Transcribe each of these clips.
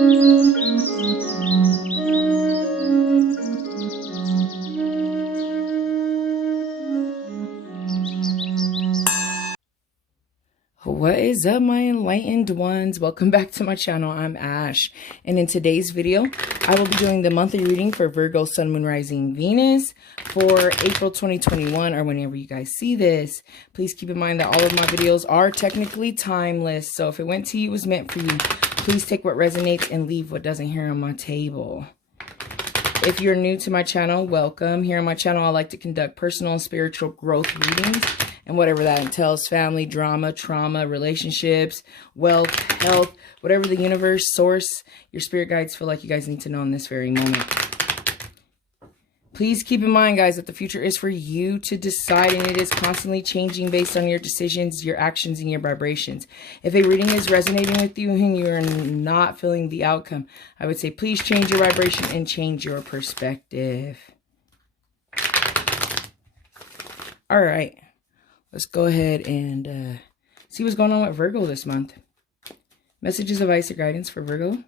What is up, my enlightened ones? Welcome back to my channel. I'm Ash, and in today's video I will be doing the monthly reading for Virgo Sun, Moon, Rising, Venus for April 2021, or whenever you guys see this. Please keep in mind that all of my videos are technically timeless, so if it went to you, it was meant for you. Please take what resonates and leave what doesn't here on my table. If you're new to my channel, welcome. Here on my channel, I like to conduct personal and spiritual growth readings, and whatever that entails: family, drama, trauma, relationships, wealth, health, whatever the universe, source, your spirit guides feel like you guys need to know in this very moment. Please keep in mind, guys, that the future is for you to decide, and it is constantly changing based on your decisions, your actions, and your vibrations. If a reading is resonating with you and you are not feeling the outcome, I would say please change your vibration and change your perspective. All right. Let's go ahead and see what's going on with Virgo this month. Messages of advice or guidance for Virgo.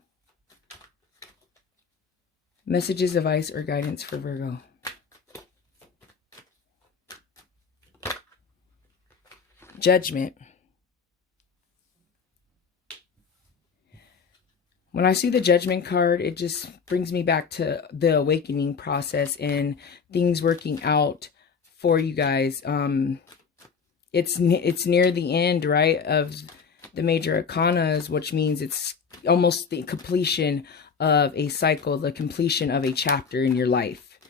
Messages of advice or guidance for Virgo. Judgment. When I see the Judgment card, it just brings me back to the awakening process and things working out for you guys. It's near the end, right, of the major arcanas, which means it's almost the completion of a cycle, the completion of a chapter in your life.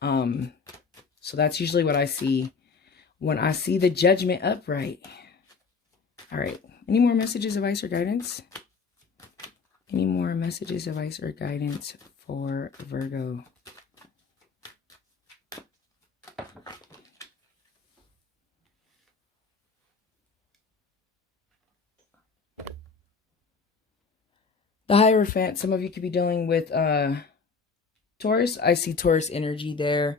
So that's usually what I see when I see the Judgment upright. All right. Any more messages, advice, or guidance? Any more messages, advice, or guidance for Virgo? The Hierophant, some of you could be dealing with Taurus. I see Taurus energy there.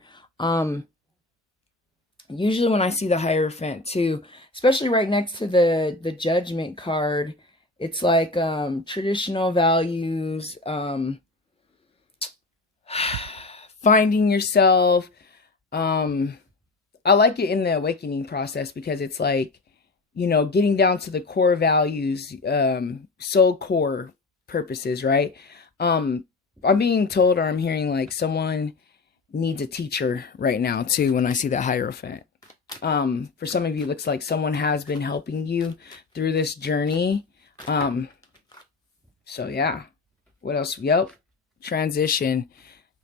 Usually when I see the Hierophant too, especially right next to the Judgment card, it's like traditional values, finding yourself. I like it in the awakening process because it's like, you know, getting down to the core values, soul core purposes, right? I'm being told, or I'm hearing like someone needs a teacher right now too when I see that Hierophant. For some of you, it looks like someone has been helping you through this journey. So yeah. What else? Yep. Transition,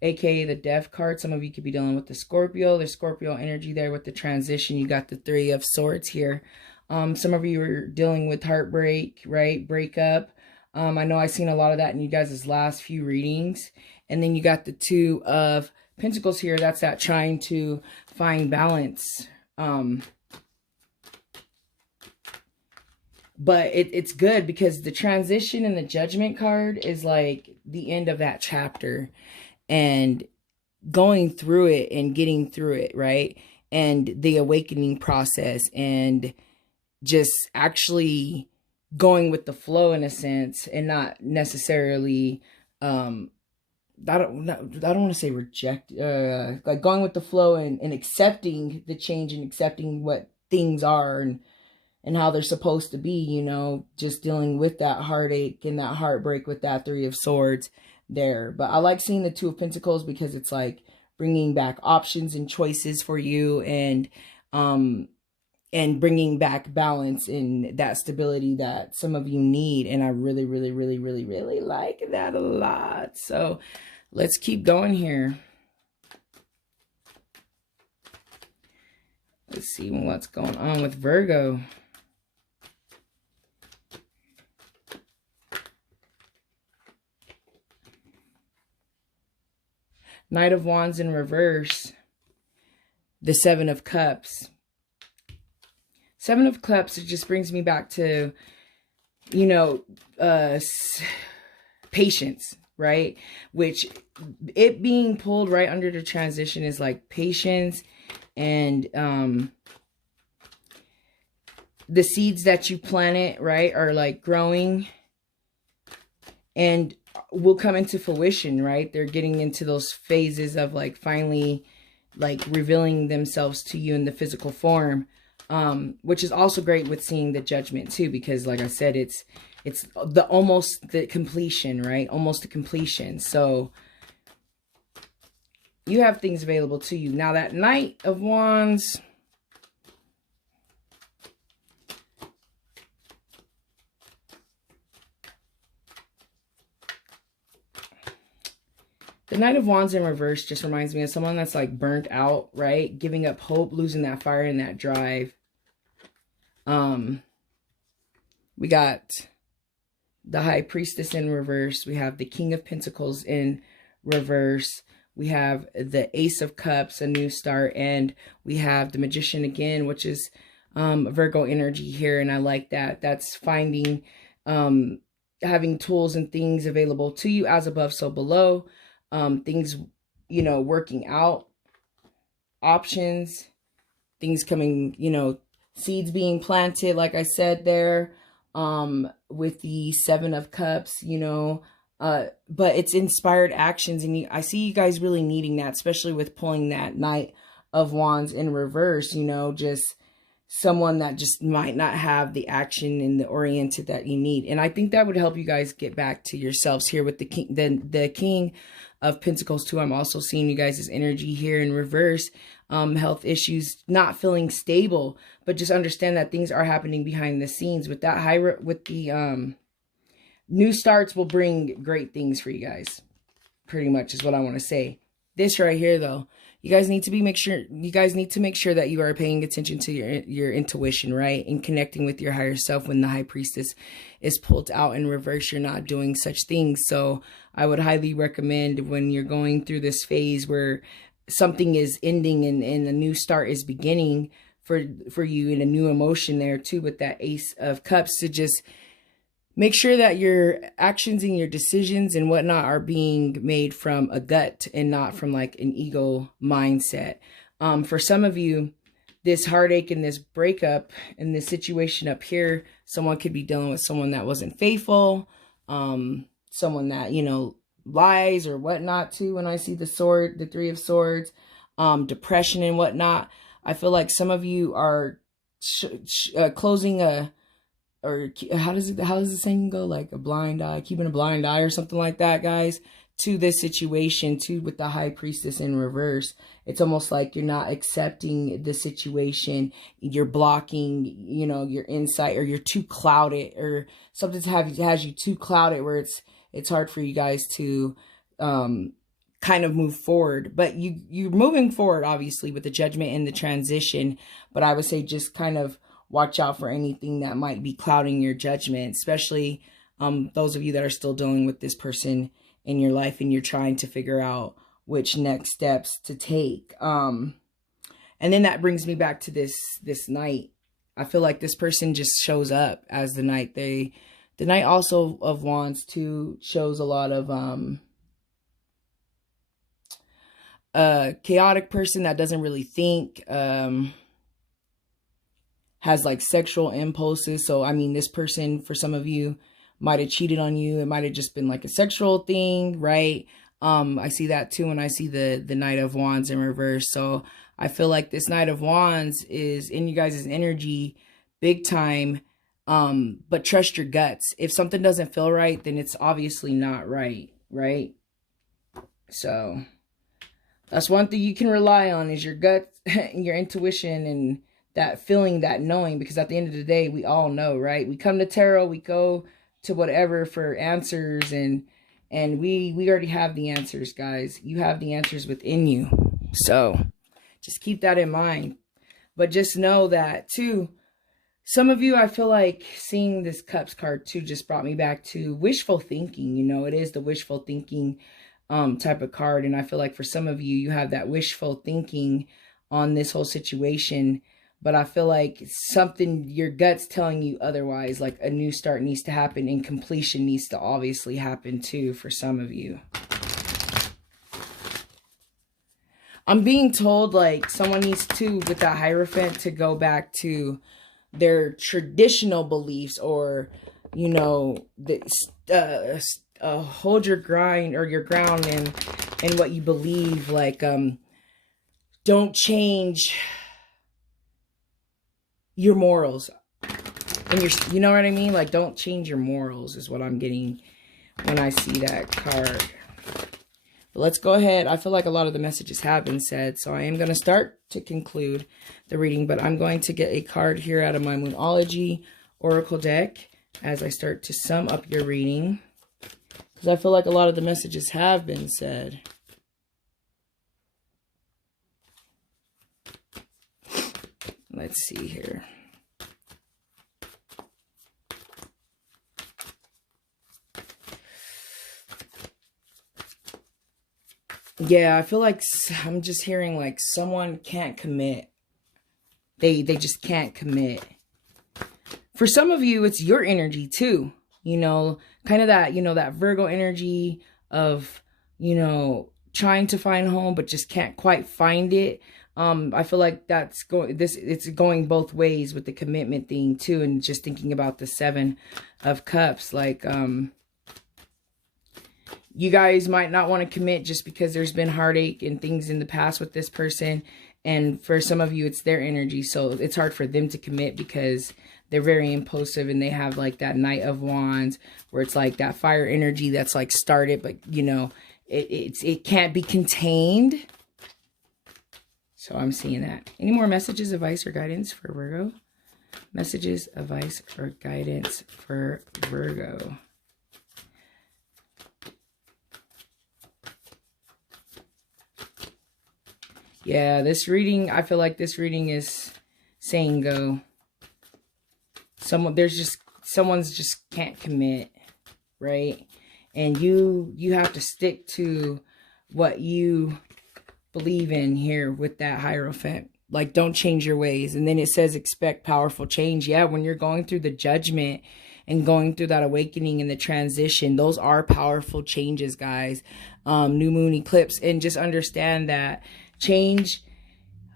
aka the Death card. Some of you could be dealing with the Scorpio. There's Scorpio energy there with the transition. You got the Three of Swords here. Some of you are dealing with heartbreak, right? Breakup. I know I've seen a lot of that in you guys' last few readings. And then you got the Two of Pentacles here. That's that trying to find balance. But it's good because the transition and the Judgment card is like the end of that chapter. And going through it and getting through it, right? And the awakening process and just actually going with the flow in a sense, and not necessarily I don't want to say reject, like going with the flow and accepting the change and accepting what things are and how they're supposed to be, you know, just dealing with that heartache and that heartbreak with that Three of Swords there. But I like seeing the Two of Pentacles because it's like bringing back options and choices for you, and bringing back balance and that stability that some of you need. And I really, really, really, really, really like that a lot. So let's keep going here. Let's see what's going on with Virgo. Knight of Wands in reverse. The Seven of Cups. Seven of Cups, it just brings me back to, you know, patience, right? Which, it being pulled right under the transition is like patience and the seeds that you planted, right, are like growing and will come into fruition, right? They're getting into those phases of like finally like revealing themselves to you in the physical form, which is also great with seeing the judgment too, because like I said, it's the almost the completion, right? Almost the completion. So you have things available to you. Now that Knight of Wands, the Knight of Wands in reverse just reminds me of someone that's like burnt out, right? Giving up hope, losing that fire and that drive. We got the High Priestess in reverse. We have the King of Pentacles in reverse. We have the Ace of Cups, a new start. And we have the Magician again, which is Virgo energy here. And I like that. That's finding, having tools and things available to you as above, so below. Things, you know, working out, options, things coming, you know, seeds being planted, like I said there, with the Seven of Cups, you know, but it's inspired actions. And I see you guys really needing that, especially with pulling that Knight of Wands in reverse, you know, just someone that just might not have the action and the oriented that you need. And I think that would help you guys get back to yourselves here with the King of Pentacles too. I'm also seeing you guys' energy here in reverse. Health issues, not feeling stable, but just understand that things are happening behind the scenes. With that new starts will bring great things for you guys. Pretty much is what I want to say. This right here though, you guys need to make sure that you are paying attention to your intuition, right? And connecting with your higher self. When the High Priestess is pulled out in reverse, you're not doing such things. So I would highly recommend, when you're going through this phase where something is ending and a new start is beginning for you, and a new emotion there too with that Ace of Cups, to just make sure that your actions and your decisions and whatnot are being made from a gut and not from like an ego mindset. For some of you, this heartache and this breakup and this situation up here, someone could be dealing with someone that wasn't faithful, someone that, you know, lies or whatnot too. When I see the sword, the Three of Swords, depression and whatnot, I feel like some of you are closing a, or how does the saying go? Like a blind eye, keeping a blind eye or something like that, guys, to this situation too with the High Priestess in reverse. It's almost like you're not accepting the situation. You're blocking, you know, your insight, or you're too clouded, or something has you too clouded where it's hard for you guys to kind of move forward. But you're moving forward, obviously, with the Judgment and the transition. But I would say just kind of watch out for anything that might be clouding your judgment, especially those of you that are still dealing with this person in your life and you're trying to figure out which next steps to take. And then that brings me back to this Knight. I feel like this person just shows up as the Knight. The Knight also of Wands too shows a lot of a chaotic person that doesn't really think, has like sexual impulses. So, I mean, this person, for some of you, might have cheated on you. It might have just been like a sexual thing, right? I see that too when I see the Knight of Wands in reverse. So I feel like this Knight of Wands is in you guys' energy big time. But trust your guts. If something doesn't feel right, then it's obviously not right, right? So that's one thing you can rely on, is your gut, your intuition, and that feeling, that knowing, because at the end of the day, we all know, right? We come to tarot, we go to whatever for answers, and we already have the answers, guys. You have the answers within you. So just keep that in mind. But just know that too, some of you, I feel like seeing this Cups card too just brought me back to wishful thinking. You know, it is the wishful thinking type of card. And I feel like for some of you, you have that wishful thinking on this whole situation. But I feel like something, your gut's telling you otherwise, like a new start needs to happen, and completion needs to obviously happen too for some of you. I'm being told like someone needs to, with that Hierophant, to go back to their traditional beliefs, or, you know, hold your grind or your ground in what you believe. Like, don't change your morals. And you know what I mean? Like, don't change your morals is what I'm getting when I see that card. But let's go ahead. I feel like a lot of the messages have been said, so I am going to start to conclude the reading, but I'm going to get a card here out of my Moonology Oracle deck as I start to sum up your reading, because I feel like a lot of the messages have been said. Let's see here. Yeah, I feel like I'm just hearing like someone can't commit. They just can't commit. For some of you, it's your energy too. You know, kind of that, you know, that Virgo energy of, you know, trying to find home, but just can't quite find it. I feel like that's it's going both ways with the commitment thing too. And just thinking about the 7 of Cups, like, you guys might not want to commit just because there's been heartache and things in the past with this person. And for some of you, it's their energy. So it's hard for them to commit because they're very impulsive and they have like that Knight of Wands where it's like that fire energy that's like started, but you know, it can't be contained. So I'm seeing that. Any more messages, advice, or guidance for Virgo? Messages, advice, or guidance for Virgo. Yeah, this reading, I feel like this reading is saying go. Someone's just can't commit, right? And you have to stick to what you believe in here with that Hierophant. Like, don't change your ways. And then it says expect powerful change. Yeah, when you're going through the judgment and going through that awakening and the transition, those are powerful changes, guys. New moon eclipse. And just understand that change,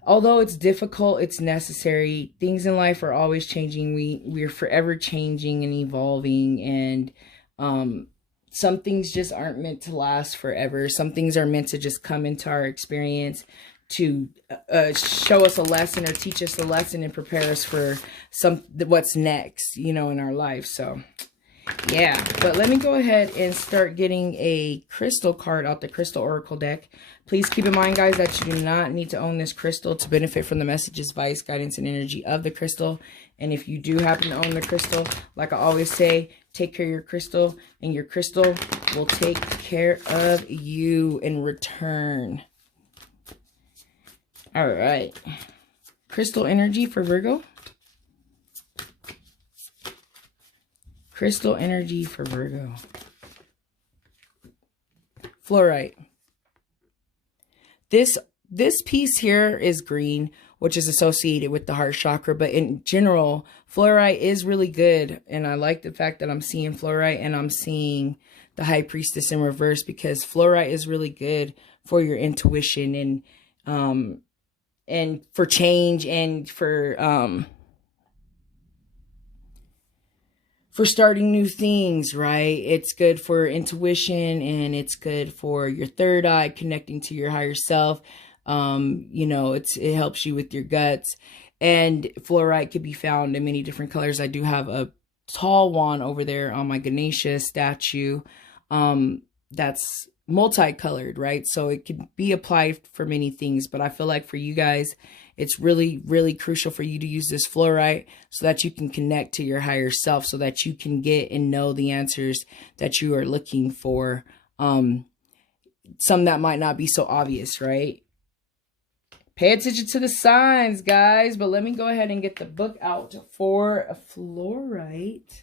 although it's difficult, it's necessary. Things in life are always changing. We're forever changing and evolving, and some things just aren't meant to last forever. Some things are meant to just come into our experience to show us a lesson or teach us a lesson and prepare us for what's next, you know, in our life. So yeah, but let me go ahead and start getting a crystal card out the Crystal Oracle deck. Please keep in mind, guys, that you do not need to own this crystal to benefit from the messages, advice, guidance, and energy of the crystal. And if you do happen to own the crystal, like I always say, take care of your crystal, and your crystal will take care of you in return. All right. Crystal energy for Virgo. Crystal energy for Virgo. Fluorite. This piece here is green, which is associated with the heart chakra. But in general, fluorite is really good. And I like the fact that I'm seeing fluorite and I'm seeing the High Priestess in reverse, because fluorite is really good for your intuition and for change and for starting new things, right? It's good for intuition, and it's good for your third eye, connecting to your higher self. You know, it helps you with your guts. And fluorite could be found in many different colors. I do have a tall one over there on my Ganesha statue that's multicolored, right? So it could be applied for many things, but I feel like for you guys, it's really, really crucial for you to use this fluorite so that you can connect to your higher self, so that you can get and know the answers that you are looking for. Some that might not be so obvious, right? Pay attention to the signs, guys. But let me go ahead and get the book out for a fluorite.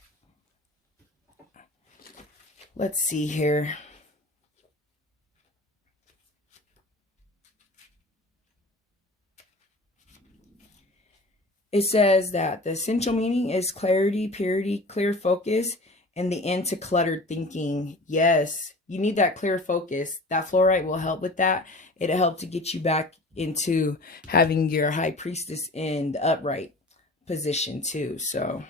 Let's see here. It says that the essential meaning is clarity, purity, clear focus, and the end to cluttered thinking. Yes, you need that clear focus. That fluorite will help with that. It'll help to get you back into having your High Priestess in the upright position too. So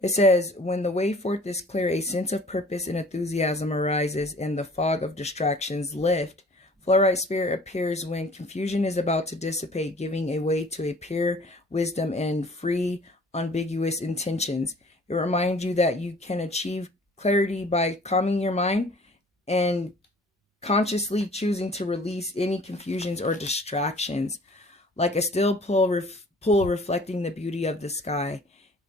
It says, when the way forth is clear, a sense of purpose and enthusiasm arises, and the fog of distractions lift. Fluorite spirit appears when confusion is about to dissipate, giving a way to a pure wisdom and free, ambiguous intentions. It reminds you that you can achieve clarity by calming your mind and consciously choosing to release any confusions or distractions. Like a still pool reflecting the beauty of the sky.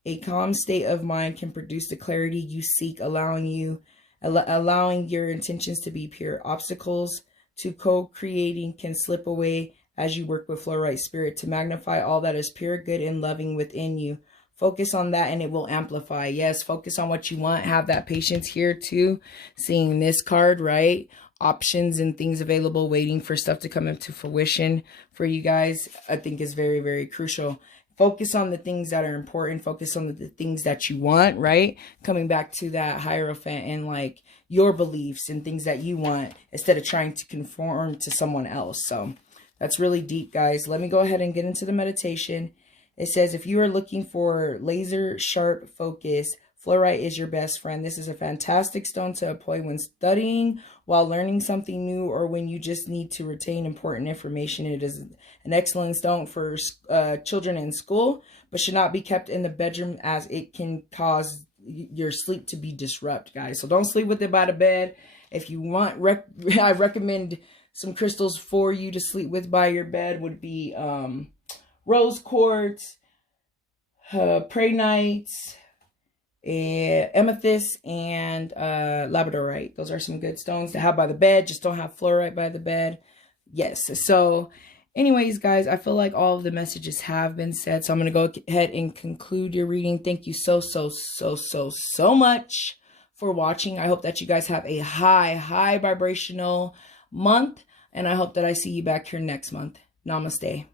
A calm state of mind can produce the clarity you seek, allowing your intentions to be pure. Obstacles to co-creating can slip away as you work with Fluorite spirit to magnify all that is pure, good, and loving within you. Focus on that and it will amplify. Yes, focus on what you want. Have that patience here too. Seeing this card, right? Options and things available, waiting for stuff to come into fruition for you guys, I think is very, very crucial. Focus on the things that are important. Focus on the things that you want, right? Coming back to that Hierophant and like your beliefs and things that you want instead of trying to conform to someone else. So that's really deep, guys. Let me go ahead and get into the meditation. It says, if you are looking for laser sharp focus, Fluorite is your best friend. This is a fantastic stone to employ when studying, while learning something new, or when you just need to retain important information. It is an excellent stone for children in school, but should not be kept in the bedroom as it can cause your sleep to be disrupted, guys. So don't sleep with it by the bed. If you want, I recommend some crystals for you to sleep with by your bed would be rose quartz, prehnite, amethyst, and labradorite. Those are some good stones to have by the bed. Just don't have fluorite by the bed. Yes. So anyways, guys, I feel like all of the messages have been said. So I'm going to go ahead and conclude your reading. Thank you so much for watching. I hope that you guys have a high vibrational month. And I hope that I see you back here next month. Namaste.